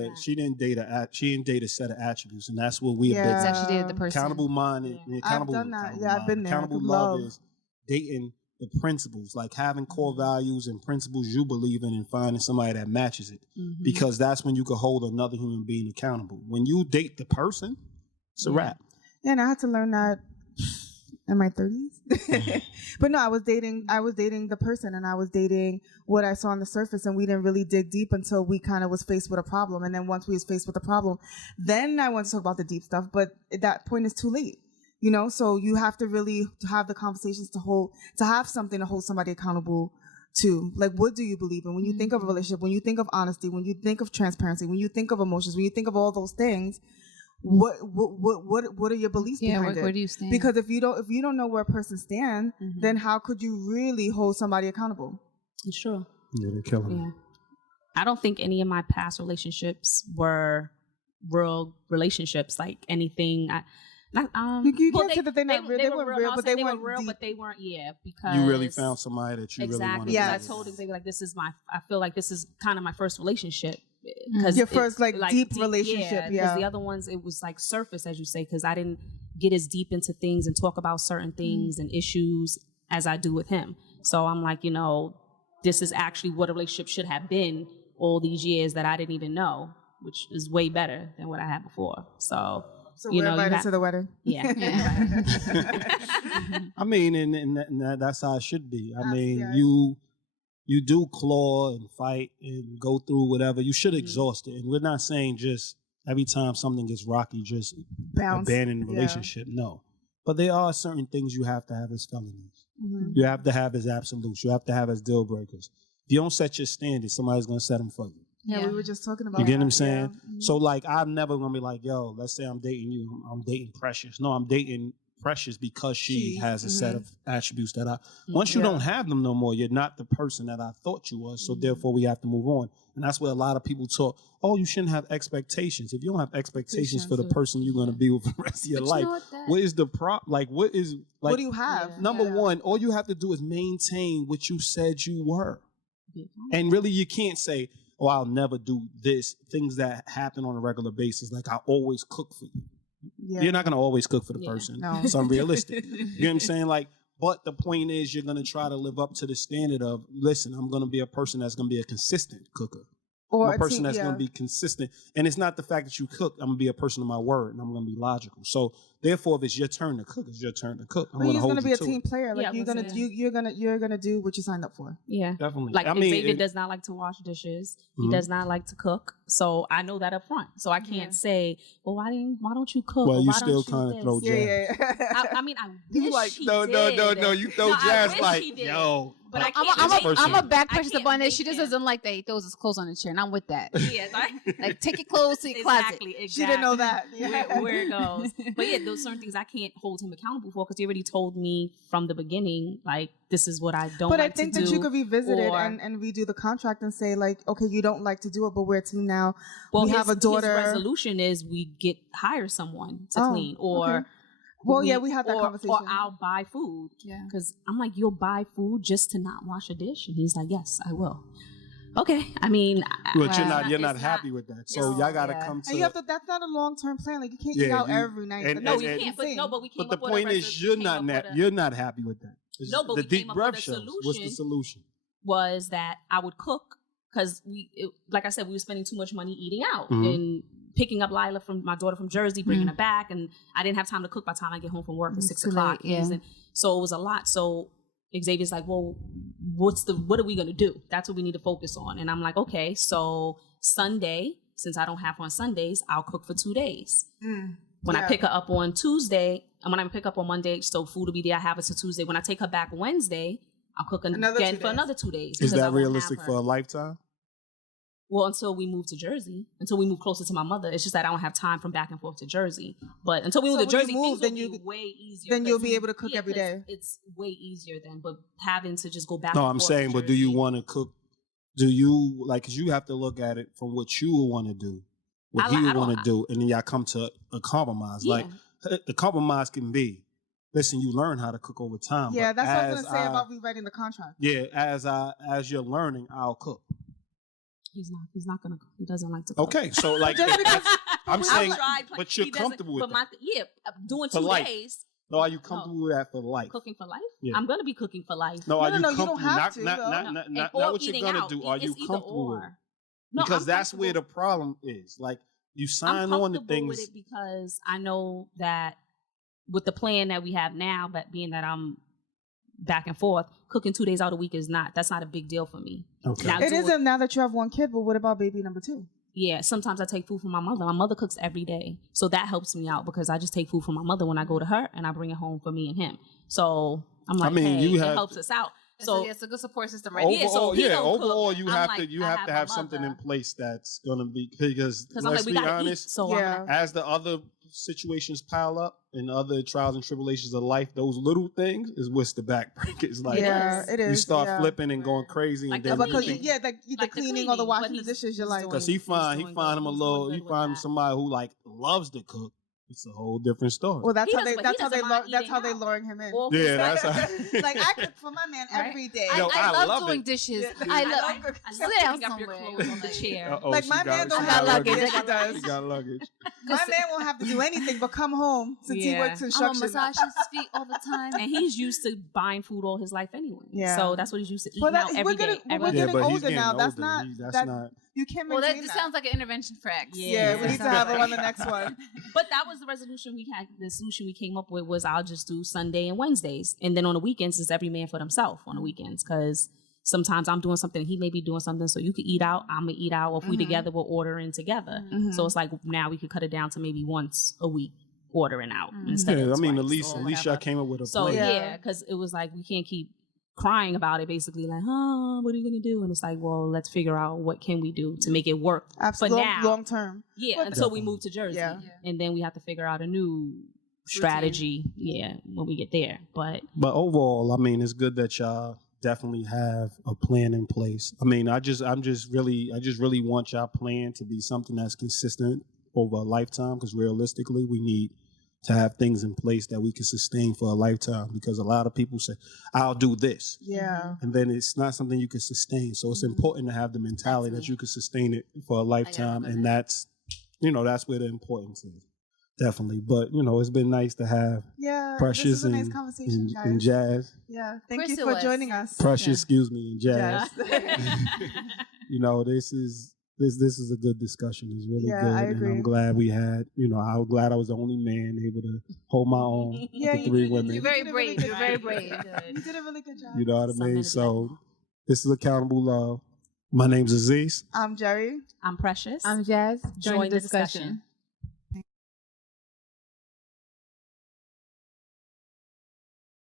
a set of attributes, and that's what we have been. It's actually dated the person. Accountable mind, I've done that. I've been there. Accountable love is dating the principles, like having core values and principles you believe in, and finding somebody that matches it, because that's when you can hold another human being accountable. When you date the person, it's a wrap. Yeah, and I had to learn that in my 30s. But no, I was dating the person, and I was dating what I saw on the surface, and we didn't really dig deep until we kind of was faced with a problem. And then once we was faced with a problem, then I want to talk about the deep stuff, but at that point it's too late. You know, so you have to really have the conversations to have something to hold somebody accountable to. Like, what do you believe in? When you think of a relationship, when you think of honesty, when you think of transparency, when you think of emotions, when you think of all those things, what are your beliefs behind it? Where do you stand? Because if you don't know where a person stands, then how could you really hold somebody accountable? It's true. Yeah, they're killing me. I don't think any of my past relationships were real relationships. Like anything. You can't say that they weren't real, but they weren't real, deep. but they weren't. Yeah, because you really found somebody that you really wanted. Yeah, Yes. I told Xavier like I feel like this is kind of my first relationship. Your first deep relationship. Yeah, because the other ones it was like surface, as you say, because I didn't get as deep into things and talk about certain things and issues as I do with him. So I'm like, this is actually what a relationship should have been all these years that I didn't even know, which is way better than what I had before. So we're invited to the wedding. Yeah. I mean, and that's how it should be. I mean, yeah. you do claw and fight and go through whatever. You should exhaust it. And we're not saying just every time something gets rocky, just abandon the relationship. No. But there are certain things you have to have as felonies. You have to have as absolutes. You have to have as deal breakers. If you don't set your standards, somebody's going to set them for you. Yeah, we were just talking about You get what I'm that, saying? yeah. So, like, I'm never going to be like, yo, let's say I'm dating you. I'm dating Precious. No, I'm dating Precious because she has a set of attributes that once you don't have them no more, you're not the person that I thought you was. So, therefore, we have to move on. And that's where a lot of people talk, oh, you shouldn't have expectations. If you don't have expectations for the person you're going to be with for the rest of your life, what is the what do you have? Number one, all you have to do is maintain what you said you were. And really, you can't say, oh, I'll never do this. Things that happen on a regular basis, like I always cook for you. Yeah. You're not going to always cook for the person. No. It's unrealistic. You know what I'm saying? Like, but the point is you're going to try to live up to the standard of, listen, I'm going to be a person that's going to be a consistent cooker. Or a person that's going to be consistent. And it's not the fact that you cook. I'm going to be a person of my word, and I'm going to be logical. So therefore, if it's your turn to cook, it's your turn to cook. I'm going to hold you to it. He's going to be a team player. Like you're gonna do what you signed up for. Yeah, definitely. Like Xavier does not like to wash dishes. He does not like to cook. So I know that up front. So I can't say, well, why don't you cook? Well, you still kind of throw jazz. I mean, I wish like, he no, you throw jazz like, yo. But I'm a back Precious up on this. She just doesn't like that he throws his clothes on the chair, and I'm with that. Yeah, like take your clothes to your closet. Exactly. She didn't know that. Where it goes. But yeah, those certain things I can't hold him accountable for because he already told me from the beginning, like, this is what I don't like to do. But I think that you could revisit it and redo the contract and say, like, okay, you don't like to do it, but we're a team now. Well, we have a daughter. His resolution is we hire someone to clean or... Okay. Well, we had that conversation. Or I'll buy food. Yeah. Because I'm like, you'll buy food just to not wash a dish? And he's like, yes, I will. Okay. I mean... But you're not happy with that. So y'all got to come to... And you have to... That's not a long-term plan. Like, you can't eat out every night. No, you can't. But we came up with the point is, you're not happy with that. No, but we came up with a solution. What's the solution? Was that I would cook because like I said, we were spending too much money eating out and picking up Lila from my daughter from Jersey, bringing her back, and I didn't have time to cook by the time I get home from work at 6 o'clock. And so it was a lot. So Xavier's like, well, what are we gonna do? That's what we need to focus on. And I'm like, okay, so Sunday, since I don't have on Sundays, I'll cook for 2 days. When I pick her up on Tuesday, and when I pick up on Monday, so food will be there. I have it till Tuesday. When I take her back Wednesday, I'll cook again for another 2 days. Is that realistic for a lifetime? Well, until we move to Jersey, until we move closer to my mother. It's just that I don't have time from back and forth to Jersey. But until we move to Jersey, things will be way easier. Then you'll be able to cook every day. It's way easier then. But having to just go back. No, and I'm forth saying, to but do Jersey, you want to cook? Do you like? Because you have to look at it from what you would want to do, what he would want to do, and then y'all come to a compromise. Yeah. Like the compromise can be, listen, you learn how to cook over time. Yeah, but that's what I was gonna say about rewriting the contract. Yeah, as you're learning, I'll cook. He's not gonna cook. He doesn't like to cook. Okay, so like I'm saying, but you're comfortable with that. Doing For 2 life. days. No, are you comfortable with that for life? Cooking for life? Yeah. I'm gonna be cooking for life. No, are you no, comfortable? you don't have to, Not what you're gonna do. Are you comfortable with it? No, because that's where the problem is. Like you sign on to things. With it because I know that with the plan that we have now, but being that I'm back and forth, cooking 2 days out a week that's not a big deal for me. Okay. Now, it isn't now that you have 1 kid, but what about baby number 2? Yeah, sometimes I take food from my mother. My mother cooks every day. So that helps me out because I just take food from my mother when I go to her and I bring it home for me and him. So I'm like, it helps us out. So it's a good support system, right? Overall, overall, you have like, to have something in place that's gonna be because let's be honest. Eat, so as the other situations pile up and other trials and tribulations of life, those little things is what's the backbreakers. Like it is. You start flipping and going crazy, like and then because the cleaning or the washing the dishes, you're like, because he find somebody who like loves to cook. It's a whole different story. Well, that's how they luring him in. Yeah, that's how. Like I cook for my man every day. I love doing dishes. Yeah. I love picking up your clothes on the chair. Like my man don't have luggage. He got luggage. My man won't have to do anything but come home since he works construction. I'm massage his feet all the time, and he's used to buying food all his life anyway. Yeah, so that's what he's used to eating out every day. We're getting older now. That's not. You can't maintain that. This sounds like an intervention for X. Yeah, we need to have her on the next one. But that was the resolution we had. The solution we came up with was I'll just do Sunday and Wednesdays. And then on the weekends, it's every man for themselves on the weekends. Because sometimes I'm doing something, he may be doing something. So you could eat out, I'm going to eat out. Or if we together, we're ordering together. Mm-hmm. So it's like now we could cut it down to maybe once a week ordering out. Instead of twice, at least y'all came up with a plan. So yeah, because it was like we can't keep crying about it, basically like, what are you gonna do? And it's like, well, let's figure out what can we do to make it work. Absolutely, now, long term. Yeah, until we move to Jersey, and then we have to figure out a new strategy. Yeah, when we get there. But overall, I mean, it's good that y'all definitely have a plan in place. I mean, I just really want y'all plan to be something that's consistent over a lifetime. Because realistically, we need to have things in place that we can sustain for a lifetime, because a lot of people say, I'll do this. Yeah. And then it's not something you can sustain. So it's important to have the mentality that you can sustain it for a lifetime. And that's where the importance is. Definitely. But, it's been nice to have Precious and, nice conversation, and Jazz. Yeah. Thank you for joining us. Precious, and Jazz. This is a good discussion. It's really good. I agree. And I'm glad we had, I'm glad I was the only man able to hold my own with the 3 women. You're very brave. You're very brave. You did a really good job. You know what I mean? So this is Accountable Love. My name's Aziz. I'm Jerry. I'm Precious. I'm Jazz. Join the discussion.